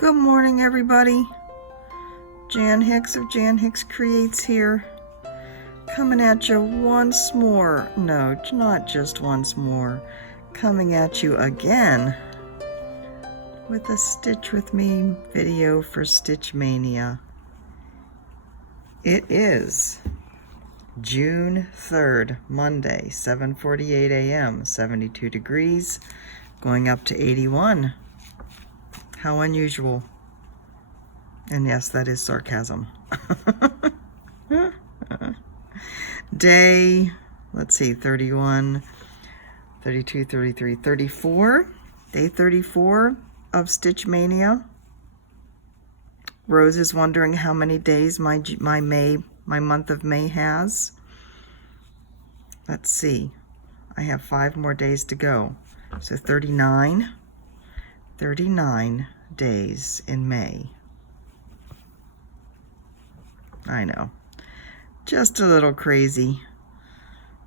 Good morning, everybody. Jan Hicks of Jan Hicks Creates here, coming at you once more. No, not just once more. Coming at you again with a Stitch With Me video for Stitch Mania. It is June 3rd, Monday, 7:48 a.m., 72 degrees, going up to 81. How unusual. And yes, that is sarcasm. Day, let's see, 31, 32, 33, 34. Day 34 of Stitch Mania. Rose is wondering how many days my month of May has. Let's see. I have 5 more days to go. So 39 days in May. I know, just a little crazy,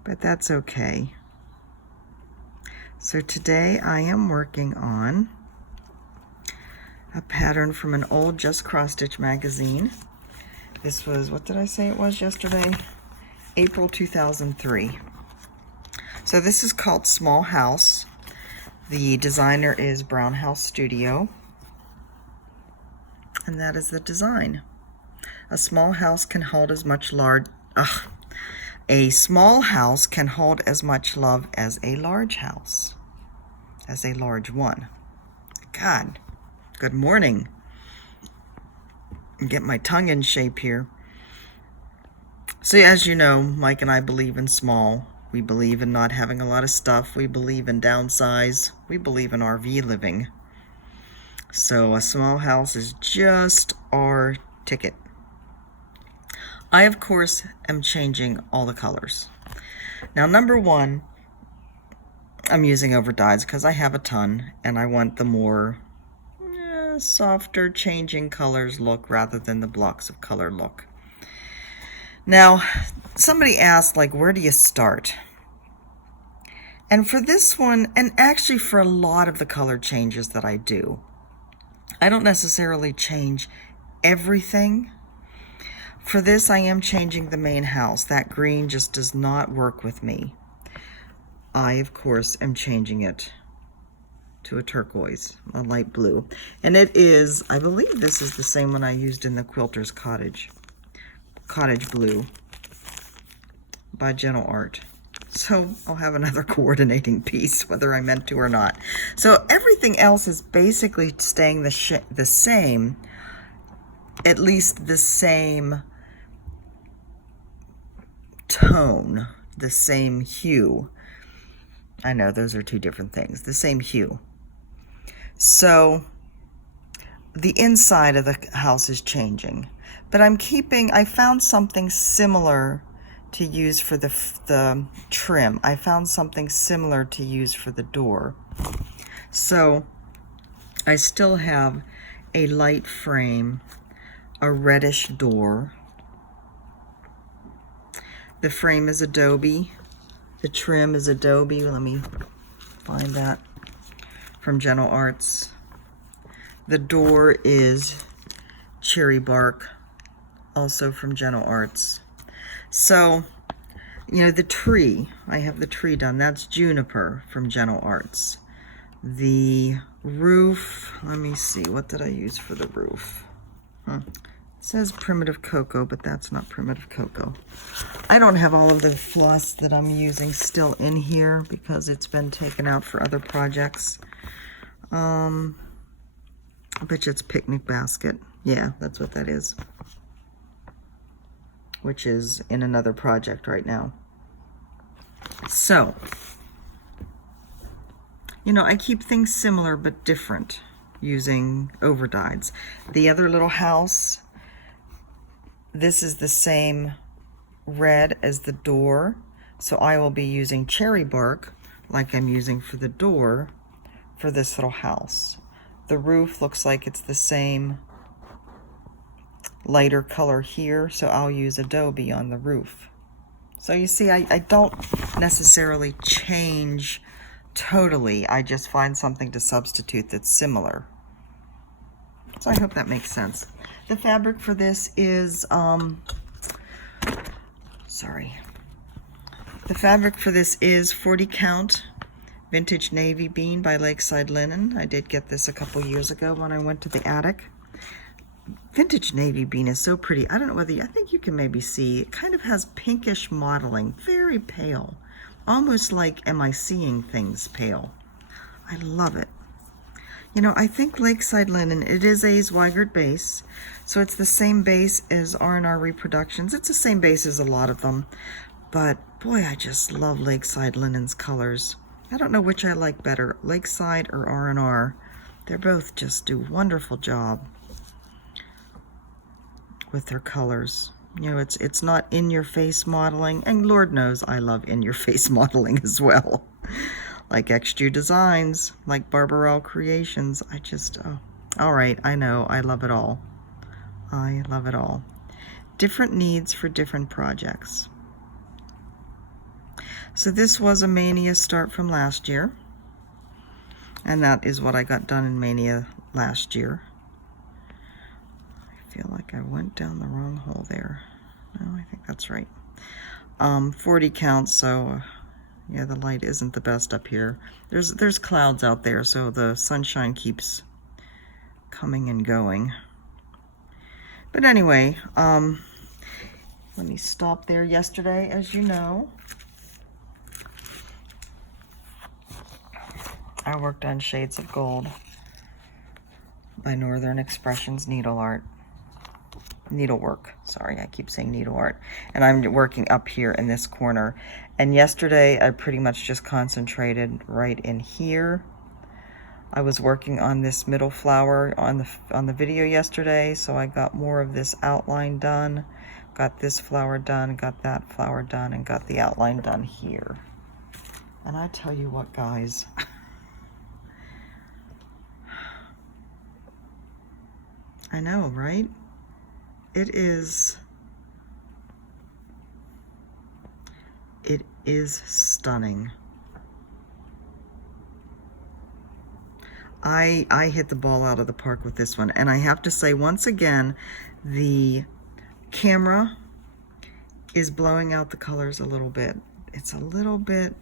but that's okay. So today I am working on a pattern from an old Just Cross Stitch magazine. This was, what did I say it was yesterday? April 2003. So this is called Small House. The designer is Brown House Studio, and that is the design. A small house can hold as much A small house can hold as much love as a large house, as a large one. God, good morning. Get my tongue in shape here. So as you know, Mike and I believe in small. We believe in not having a lot of stuff. We believe in downsize. We believe in RV living. So a small house is just our ticket. I, of course, am changing all the colors. Now, number one, I'm using over dyes because I have a ton, and I want the more softer changing colors look rather than the blocks of color look. Now, somebody asked, like, where do you start? And for this one, and actually for a lot of the color changes that I do, I don't necessarily change everything. For this, I am changing the main house. That green just does not work with me. I, of course, am changing it to a turquoise, a light blue. And it is, I believe this is the same one I used in the Quilter's Cottage Blue by Gentle Art. So I'll have another coordinating piece, whether I meant to or not. So everything else is basically staying the same, at least the same tone, the same hue. I know those are two different things, the same hue. So the inside of the house is changing, but I found something similar to use for the trim. I found something similar to use for the door. So I still have a light frame, a reddish door. The frame is adobe. The trim is adobe. Let me find that from Gentle Arts. The door is cherry bark, also from Gentle Arts. So, you know, the tree, I have the tree done. That's juniper from Gentle Arts. The roof, let me see, what did I use for the roof? It says primitive cocoa, but that's not primitive cocoa. I don't have all of the floss that I'm using still in here because it's been taken out for other projects. I bet you it's picnic basket. Yeah, that's what that is. Which is in another project right now. So, you know, I keep things similar but different using overdyes. The other little house, this is the same red as the door, so I will be using cherry bark like I'm using for the door for this little house. The roof looks like it's the same lighter color here, so I'll use adobe on the roof. So you see, I don't necessarily change totally. I just find something to substitute that's similar. So I hope that makes sense. The fabric for this is, the fabric for this is 40 count vintage navy bean by Lakeside Linen. I did get this a couple years ago when I went to the attic. Vintage navy bean is so pretty. I don't know whether I think you can maybe see, it kind of has pinkish modeling, very pale, almost like Am I Seeing Things pale. I love it. You know, I think Lakeside Linen, it is a Zweigert base, so it's the same base as R&R Reproductions. It's the same base as a lot of them, but boy, I just love Lakeside Linen's colors. I don't know which I like better, Lakeside or R&R. They're both just do a wonderful job with their colors. You know, it's not in-your-face modeling, and Lord knows I love in-your-face modeling as well. Like XG Designs, like Barbarelle Creations. I just, oh, all right, I know, I love it all. I love it all. Different needs for different projects. So this was a Maynia start from last year, and that is what I got done in Maynia last year. I feel like I went down the wrong hole there. No, I think that's right. 40 count, so yeah, the light isn't the best up here. There's clouds out there, so the sunshine keeps coming and going. But anyway, let me stop there. Yesterday, as you know, I worked on Shades of Gold by Northern Expressions Needlework. Sorry, I keep saying needle art. And I'm working up here in this corner. And yesterday, I pretty much just concentrated right in here. I was working on this middle flower on the video yesterday, so I got more of this outline done, got this flower done, got that flower done, and got the outline done here. And I tell you what, guys, I know, right? It is stunning. I hit the ball out of the park with this one, and I have to say once again, the camera is blowing out the colors a little bit. It's a little bit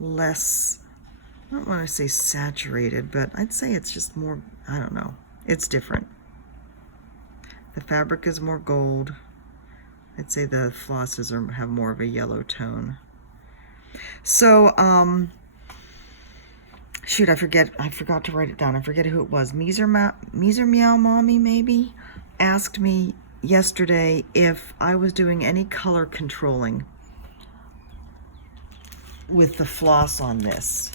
less, I don't want to say saturated, but I'd say it's just more, I don't know, it's different. The fabric is more gold. I'd say the flosses have more of a yellow tone. So, shoot, I forgot to write it down. I forget who it was. Meezer Meow Mommy, maybe, asked me yesterday if I was doing any color controlling with the floss on this.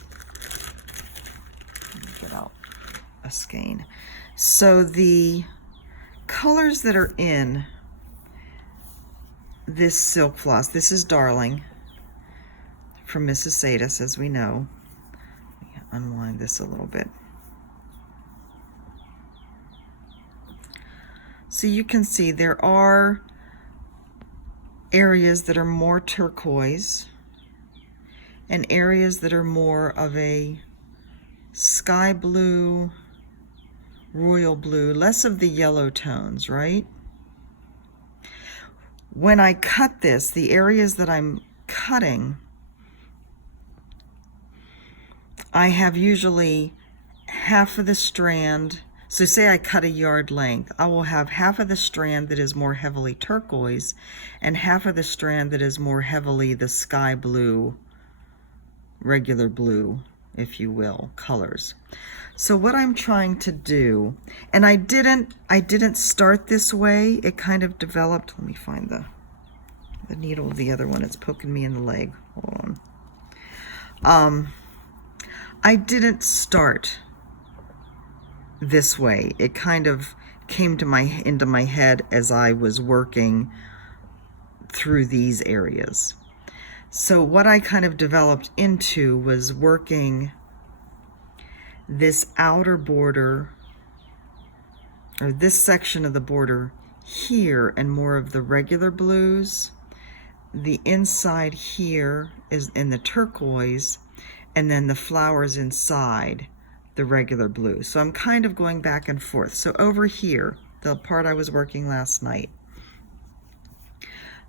Let me get out a skein. So the colors that are in this silk floss, this is Darling from Mrs. Sadis, as we know. Let me unwind this a little bit. So you can see there are areas that are more turquoise and areas that are more of a sky blue, royal blue, less of the yellow tones, right? When I cut this, the areas that I'm cutting, I have usually half of the strand. So say I cut a yard length, I will have half of the strand that is more heavily turquoise and half of the strand that is more heavily the sky blue, regular blue, if you will, colors. So what I'm trying to do, and I didn't start this way, it kind of developed. Let me find the needle of the other one. It's poking me in the leg. Hold on. I didn't start this way. It kind of came to into my head as I was working through these areas. So what I kind of developed into was working this outer border, or this section of the border here, and more of the regular blues. The inside here is in the turquoise, and then the flowers inside, the regular blue. So I'm kind of going back and forth. So over here, the part I was working last night,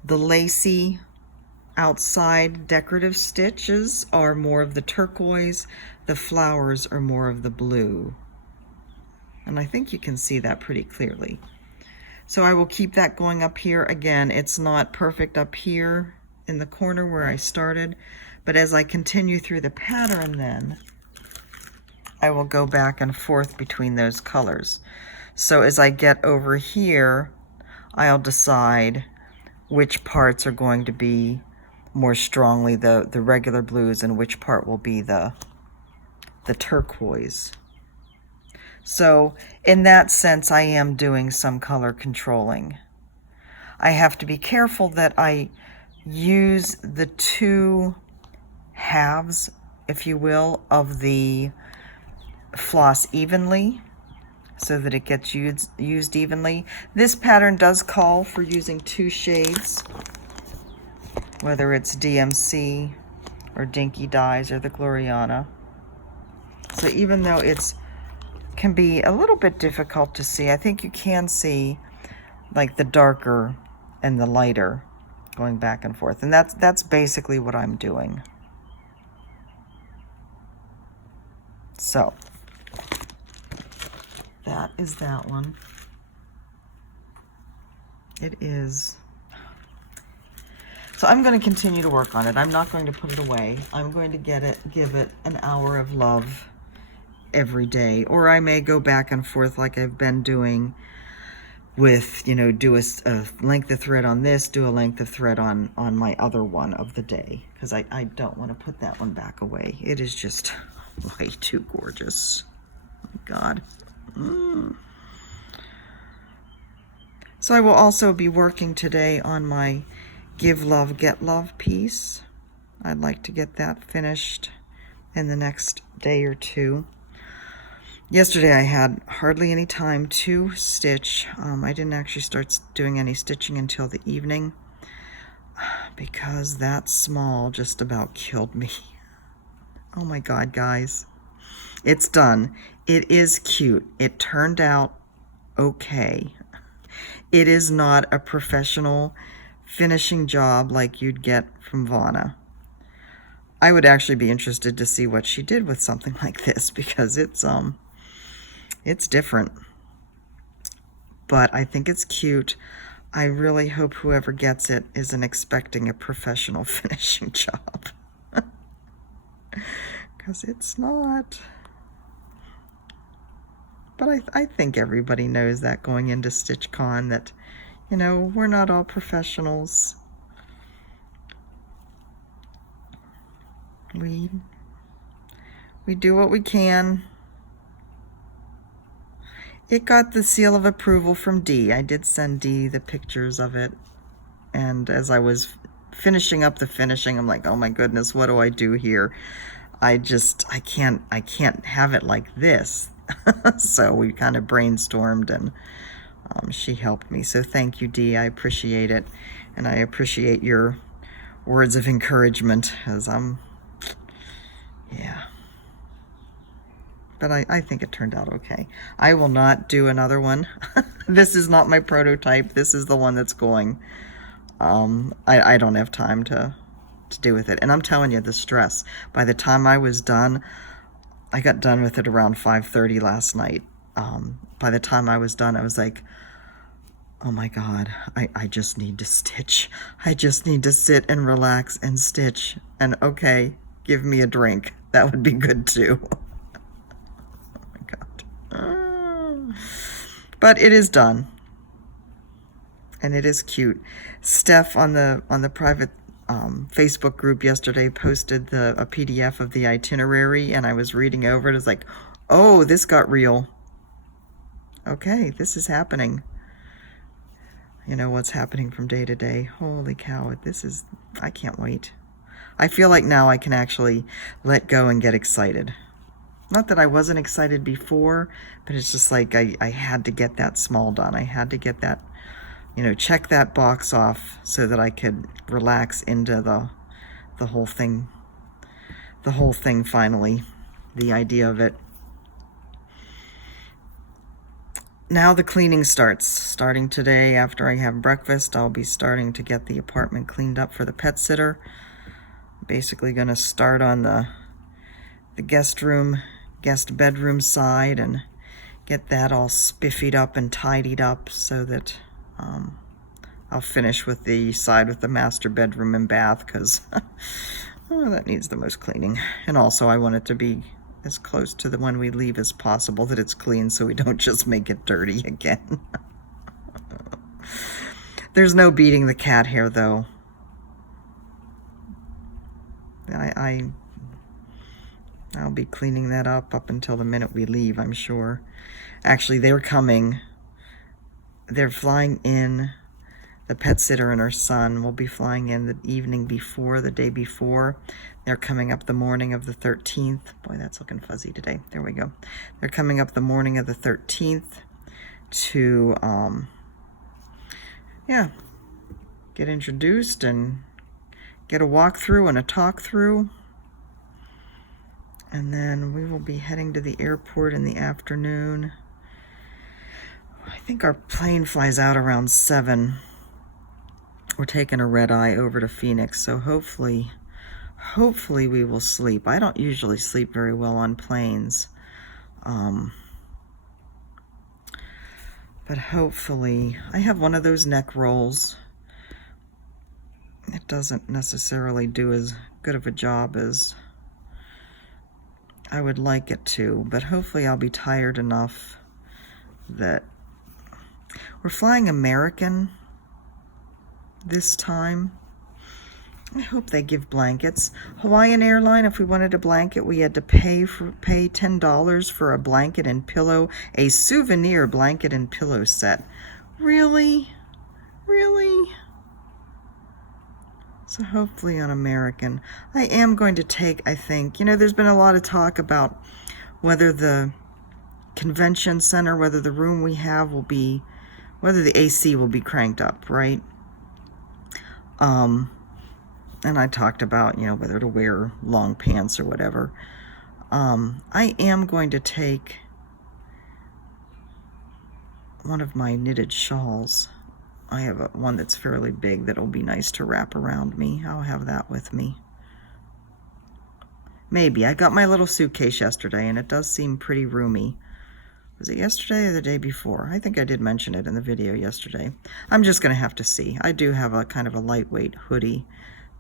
the lacy outside decorative stitches are more of the turquoise, the flowers are more of the blue. And I think you can see that pretty clearly. So I will keep that going up here. Again, it's not perfect up here in the corner where I started, but as I continue through the pattern then, I will go back and forth between those colors. So as I get over here, I'll decide which parts are going to be more strongly the regular blues and which part will be the turquoise. So in that sense, I am doing some color controlling. I have to be careful that I use the two halves, if you will, of the floss evenly so that it gets used evenly. This pattern does call for using two shades, whether it's DMC or Dinky Dyes or the Gloriana. So even though it's can be a little bit difficult to see, I think you can see like the darker and the lighter going back and forth, and that's basically what I'm doing. So that is that one. It is. So I'm going to continue to work on it. I'm not going to put it away. I'm going to give it an hour of love every day, or I may go back and forth like I've been doing with, you know, do a length of thread on this, do a length of thread on my other one of the day, because I don't want to put that one back away. It is just way too gorgeous. Oh my God. So I will also be working today on my Give Love, Get Love piece. I'd like to get that finished in the next day or two. Yesterday I had hardly any time to stitch. I didn't actually start doing any stitching until the evening because that small just about killed me. Oh my God, guys. It's done. It is cute. It turned out okay. It is not a professional finishing job like you'd get from Vonna. I would actually be interested to see what she did with something like this, because it's different. But I think it's cute. I really hope whoever gets it isn't expecting a professional finishing job. Because it's not. But I think everybody knows that going into StitchCon, that, you know, we're not all professionals. We do what we can. It got the seal of approval from Dee. I did send Dee the pictures of it. And as I was finishing up the finishing, I'm like, oh my goodness, what do I do here? I can't have it like this. So we kind of brainstormed, and she helped me. So thank you, Dee. I appreciate it. And I appreciate your words of encouragement, as yeah. But I think it turned out okay. I will not do another one. This is not my prototype. This is the one that's going. I don't have time to do with it. And I'm telling you, the stress. By the time I was done, I got done with it around 5:30 last night. By the time I was done, I was like, oh my God, I just need to stitch. I just need to sit and relax and stitch. And okay, give me a drink. That would be good too. Oh my God. But it is done. And it is cute. Steph on the private Facebook group yesterday posted a PDF of the itinerary, and I was reading over it. I was like, oh, this got real. Okay, this is happening. You know what's happening from day to day. Holy cow, I can't wait. I feel like now I can actually let go and get excited. Not that I wasn't excited before, but it's just like I had to get that small done. I had to get that, you know, check that box off so that I could relax into the whole thing. The whole thing finally, the idea of it. now the cleaning starts. Starting today after I have breakfast, I'll be starting to get the apartment cleaned up for the pet sitter. Basically going to start on the guest bedroom side and get that all spiffied up and tidied up so that I'll finish with the side with the master bedroom and bath, because that needs the most cleaning. And also I want it to be as close to the one we leave as possible, that it's clean, so we don't just make it dirty again. There's no beating the cat hair, though. I'll be cleaning that up until the minute we leave, I'm sure. Actually, they're coming. They're flying in. The pet sitter and her son will be flying in the evening before, the day before. They're coming up the morning of the 13th. Boy, that's looking fuzzy today. There we go. They're coming up the morning of the 13th to, get introduced and get a walkthrough and a talk through. And then we will be heading to the airport in the afternoon. I think our plane flies out around 7. We're taking a red-eye over to Phoenix, so hopefully we will sleep. I don't usually sleep very well on planes. But hopefully, I have one of those neck rolls. It doesn't necessarily do as good of a job as I would like it to, but hopefully I'll be tired enough that we're flying American this time. I hope they give blankets. Hawaiian Airline, if we wanted a blanket, we had to pay $10 for a blanket and pillow, a souvenir blanket and pillow set. Really? Really? So hopefully on American. I am going to take, I think, there's been a lot of talk about whether the convention center, whether the room we have will be, whether the AC will be cranked up, right? And I talked about, whether to wear long pants or whatever. I am going to take one of my knitted shawls. I have one that's fairly big that'll be nice to wrap around me. I'll have that with me. Maybe. I got my little suitcase yesterday, and it does seem pretty roomy. Was it yesterday or the day before? I think I did mention it in the video yesterday. I'm just going to have to see. I do have a kind of a lightweight hoodie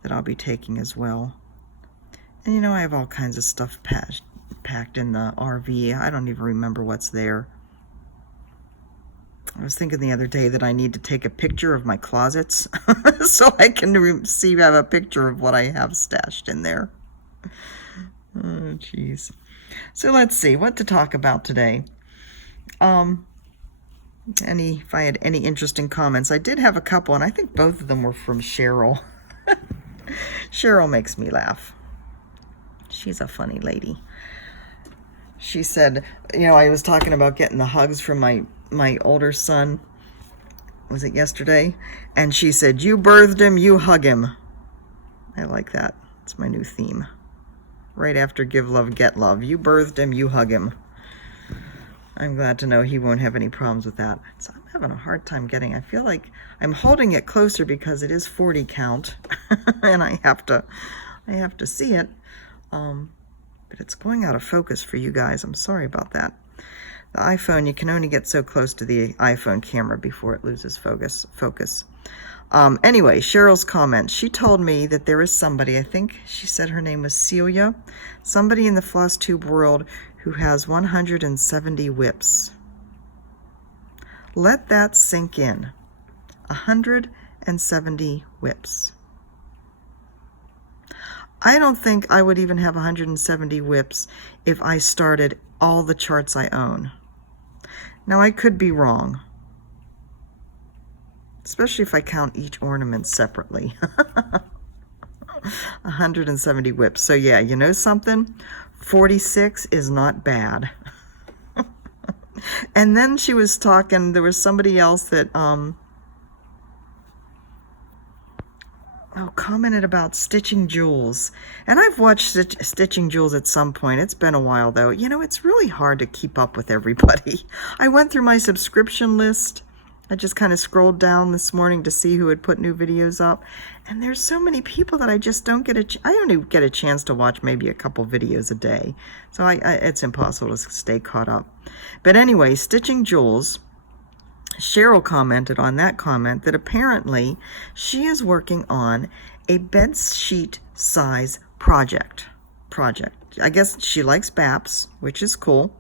that I'll be taking as well. And I have all kinds of stuff packed in the RV. I don't even remember what's there. I was thinking the other day that I need to take a picture of my closets so I can have a picture of what I have stashed in there. Oh, jeez. So let's see what to talk about today. If I had any interesting comments. I did have a couple, and I think both of them were from Cheryl. Cheryl makes me laugh. She's a funny lady. She said, I was talking about getting the hugs from my older son. Was it yesterday? And she said, you birthed him, you hug him. I like that. It's my new theme. Right after give love, get love. You birthed him, you hug him. I'm glad to know he won't have any problems with that. So I'm having a hard time getting, I feel like I'm holding it closer because it is 40 count and I have to see it. But it's going out of focus for you guys. I'm sorry about that. The iPhone, you can only get so close to the iPhone camera before it loses focus. Anyway, Cheryl's comment. She told me that there is somebody, I think she said her name was Celia, somebody in the floss tube world who has 170 whips. Let that sink in. 170 whips. I don't think I would even have 170 whips if I started all the charts I own. Now, I could be wrong, especially if I count each ornament separately. 170 whips. So yeah, you know something? 46 is not bad. And then she was talking, there was somebody else that, commented about Stitching Jewels. And I've watched Stitching Jewels at some point. It's been a while, though. You know, it's really hard to keep up with everybody. I went through my subscription list. I just kind of scrolled down this morning to see who had put new videos up. And there's so many people that I just don't get I only get a chance to watch maybe a couple videos a day. So it's impossible to stay caught up. But anyway, Stitching Jewels, Cheryl commented on that comment that apparently she is working on a bed sheet size project. I guess she likes BAPs, which is cool.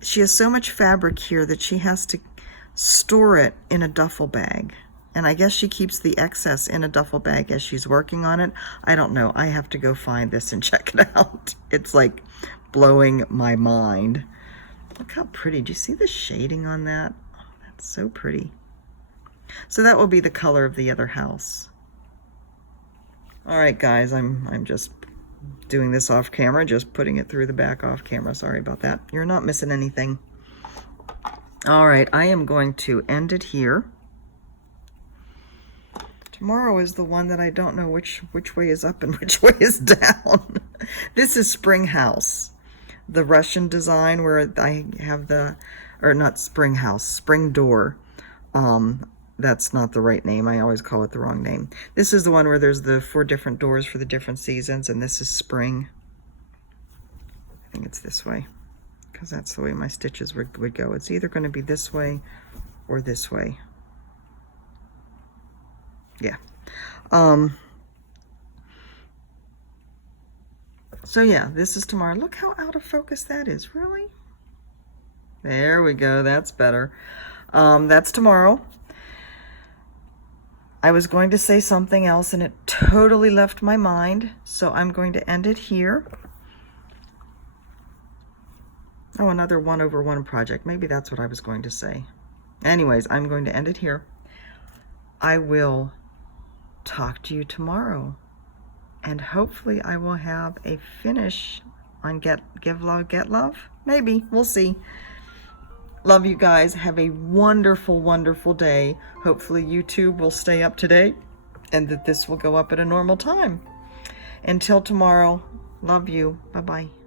She has so much fabric here that she has to store it in a duffel bag. And I guess she keeps the excess in a duffel bag as she's working on it. I don't know. I have to go find this and check it out. It's like blowing my mind. Look how pretty. Do you see the shading on that? Oh, that's so pretty. So that will be the color of the other house. All right, guys, I'm just doing this off camera, just putting it through the back off camera. Sorry about that. You're not missing anything. All right, I am going to end it here. Tomorrow is the one that I don't know which way is up and which way is down. This is Spring House. The Russian design where I have or not Spring House, Spring Door. That's not the right name. I always call it the wrong name. This is the one where there's the 4 different doors for the different seasons, and this is spring. I think it's this way, because that's the way my stitches would go. It's either going to be this way or this way. Yeah. So yeah, this is tomorrow. Look how out of focus that is. Really? There we go. That's better. That's tomorrow. I was going to say something else and it totally left my mind. So I'm going to end it here. Oh, another 1/1 project. Maybe that's what I was going to say. Anyways, I'm going to end it here. I will talk to you tomorrow. And hopefully I will have a finish on Give Love, Get Love. Maybe. We'll see. Love you guys. Have a wonderful, wonderful day. Hopefully YouTube will stay up to date and that this will go up at a normal time. Until tomorrow, love you. Bye-bye.